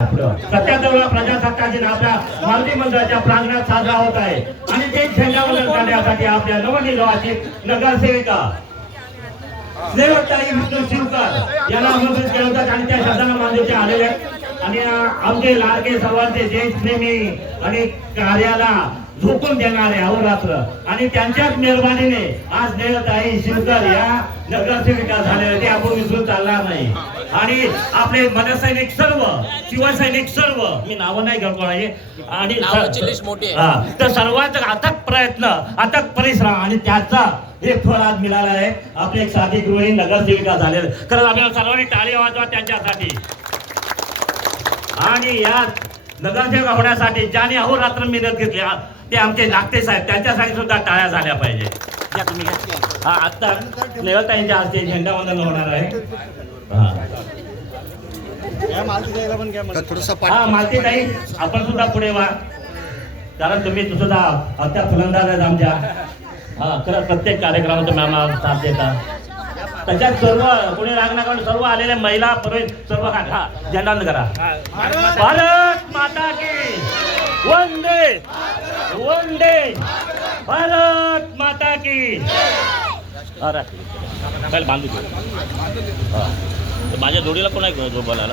77वा प्रजासत्ताक दिन आपल्या मारुती मंदिराच्या प्रांगणात साजरा होत आहे आणि ते झेंडावंदन करण्यासाठी आपल्या नवनिर्वाचित नगरसेविका स्नेहताई विष्णू शिवकर यांना आमंत्रित केलं होतं आणि त्या शब्दांना मान्यते आलेले आहेत आणि आमचे लाडके सर्वांचे ज्येष्ठ नेहमी आणि कार्याला झोकून देणारे अहोरात्र आणि त्यांच्याच मेहरबानीने आज स्नेहताई शिवकर या नगरसेविका झाले ते आपण विसरून चालणार नाही. आणि आपले मनसैनिक सर्व शिवसैनिक सर्व मी नावं नाही घेऊ कोणाचे आणि तर सर्वांचा अथक प्रयत्न अथक परिश्रम आणि त्याचा हे फळ आज मिळालं आहे. आपले एक साधी गृहिणी नगरसेविका झालेले खरंच आपल्याला सर्वांनी टाळी वाजवा त्यांच्यासाठी. आणि या नगरसेविका होण्यासाठी ज्याने अहोरात्र मेहनत घेतली ते आमचे नागते साहेब त्यांच्यासाठी सुद्धा टाळ्या झाल्या पाहिजे. तुम्ही हा आता स्नेहताईंच्या हस्ते झेंडावंदन होणार आहे. मालतीताई आपण सुद्धा पुढे व्हा कारण तुम्ही सुद्धा आता फलंदाज आहेत आमच्या. खरं प्रत्येक कार्यक्रमात तुम्ही आम्हाला साथ देता. त्याच्यात सर्व पुणे रांगणाकडून सर्व आलेल्या महिला पुरोहित सर्व झेंडावंदन करा. भारत माता की वंदे वंदे भारत माता की. काल बांधू माझ्या जोडीला कोण आहे जो बोलायला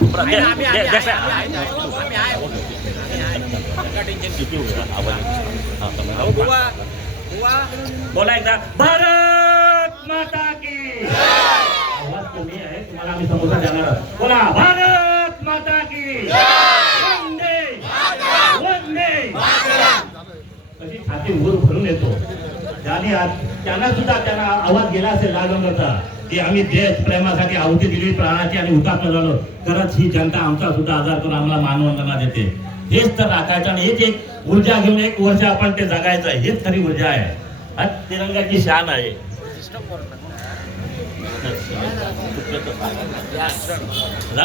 बोला एकदा भारत माता की. आवाज कमी आहे तुम्हाला आम्ही समोर जाणार. बोला भारत माता की वंदे वंदे. कशी छाती वर भरून येतो त्यांना सुद्धा त्यांना आवाज गेला असेल लालडोंगरचा की आम्ही देश प्रेमासाठी आहुती दिली प्राणाची आणि हुतात्मा झालो. खरंच ही जनता आमचा सुद्धा आधार करून आम्हाला मानवंदना देते. हेच तर राखायचं आणि हेच एक ऊर्जा घेऊन एक वर्ष आपण ते जगायचं आहे. हेच खरी ऊर्जा आहे. तिरंगाची शान आहे.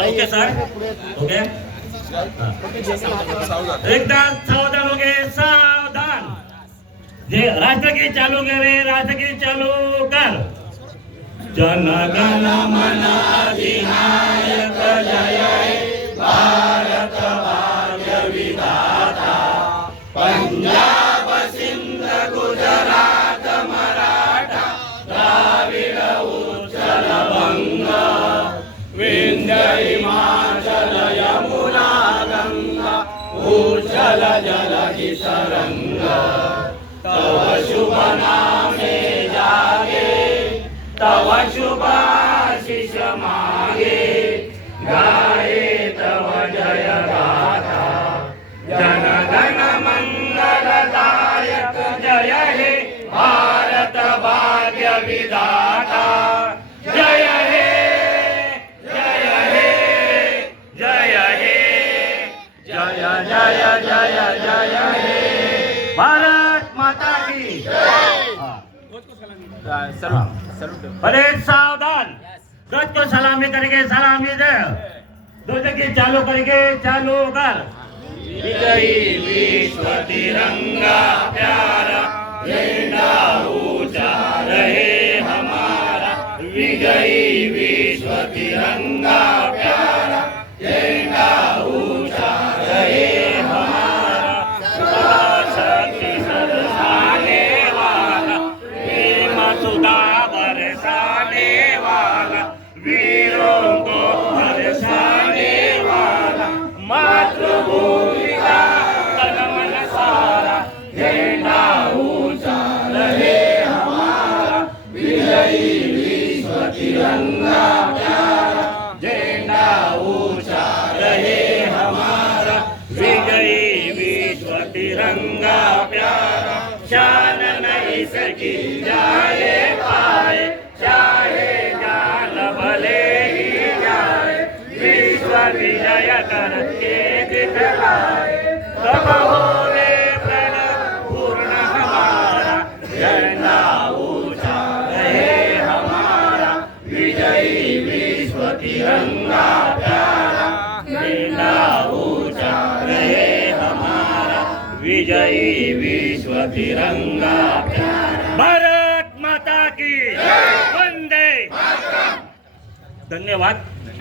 ओके सर ओके एकदम सावधान हो गए सावधान. जे राष्ट्रगीत चालू करे राष्ट्रगीत चालू कर. जनगण मन अधिनायक जय हे भारत भाग्य विधाता. पंजाब सिंध गुजरात मराठा द्राविड उत्कल बंग विंध्य हिमाचल यमुना गंगा उज्जल जलधि तरंग. तव शुभ नामे जागे तव शुभ आशीष मागे गाये तव जय गाथा. जनगण मंगलदायक जय हे भारत भाग्य विधाता. जय हे जय हे जय हे जय जय जय जय हे भारत माता की. अरे सावधान गज को सलामी करके सलामी दे. की चालू करके चालू कर. विजयी विश्व तिरंगा प्यारा झंडा ऊंचा रहे हमारा. विजयी विश्व तिरंगा प्यारा झंडा ऊंचा रहे हमारा. शक्ति बरसाने वाला प्रेम सुधा बरसाने वाला वीरों को बरसाने वाला मातृभूमि का तन मन सारा झंडा ऊंचा रहे हमारा. विजयी विश्व तिरंगा प्यारा झंडा ऊंचा रहे हमारा. विजयी विश्व तिरंगा प्यारा शान नहीं सकी जाए पाए चाहे जान भले ही जाए. विश्व विजय करके दिखलाए तब होवे प्रण पूर्ण हमारा. झंडा ऊंचा रहे हमारा. विजयी विश्व तिरंगा प्यारा झंडा ऊंचा रहे हमारा. विजयी विश्व तिरंगा प्यारा. भारत माता की वंदे. धन्यवाद.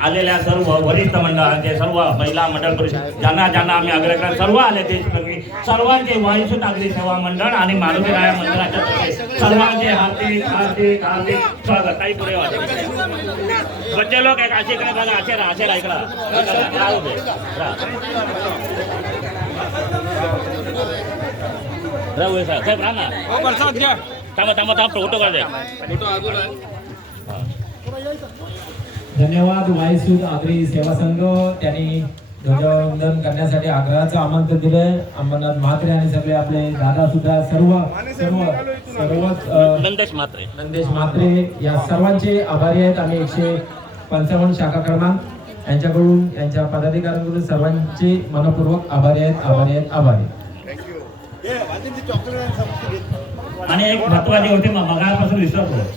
आलेल्या सर्व वरिष्ठ मंडळांचे सर्व महिला मंडळ परिषद ज्यांना ज्यांना आम्ही आग्रह सर्व आले देशप्रेमी सर्वांचे वायुसूत नागरी सेवा मंडळ आणि मारुती राया मंडळाच्या तर्फे सर्वांचे हार्दिक हार्दिक हार्दिक स्वागत. काही पुढे वाटत बच्चे लोक एक असे इकडे बघा असे राहा इकडा राहू दे राहू साहेब राहा ना थांबा फोटो काढ धन्यवाद. वायुसूत आगरी सेवा संघ त्यांनी ध्वजवंदन करण्यासाठी आग्रहाचं आमंत्रण दिलंय. अंबरनाथ म्हात्रे आणि सगळे आपले दादा सुद्धा सर्वच नंदेश म्हात्रे या सर्वांचे आभारी आहेत. आम्ही 155 शाखा क्रमांक यांच्याकडून यांच्या पदाधिकाऱ्यांकडून सर्वांचे मनपूर्वक आभारी आहेत. आणि एक महत्वाची होती मगापासून विसरलो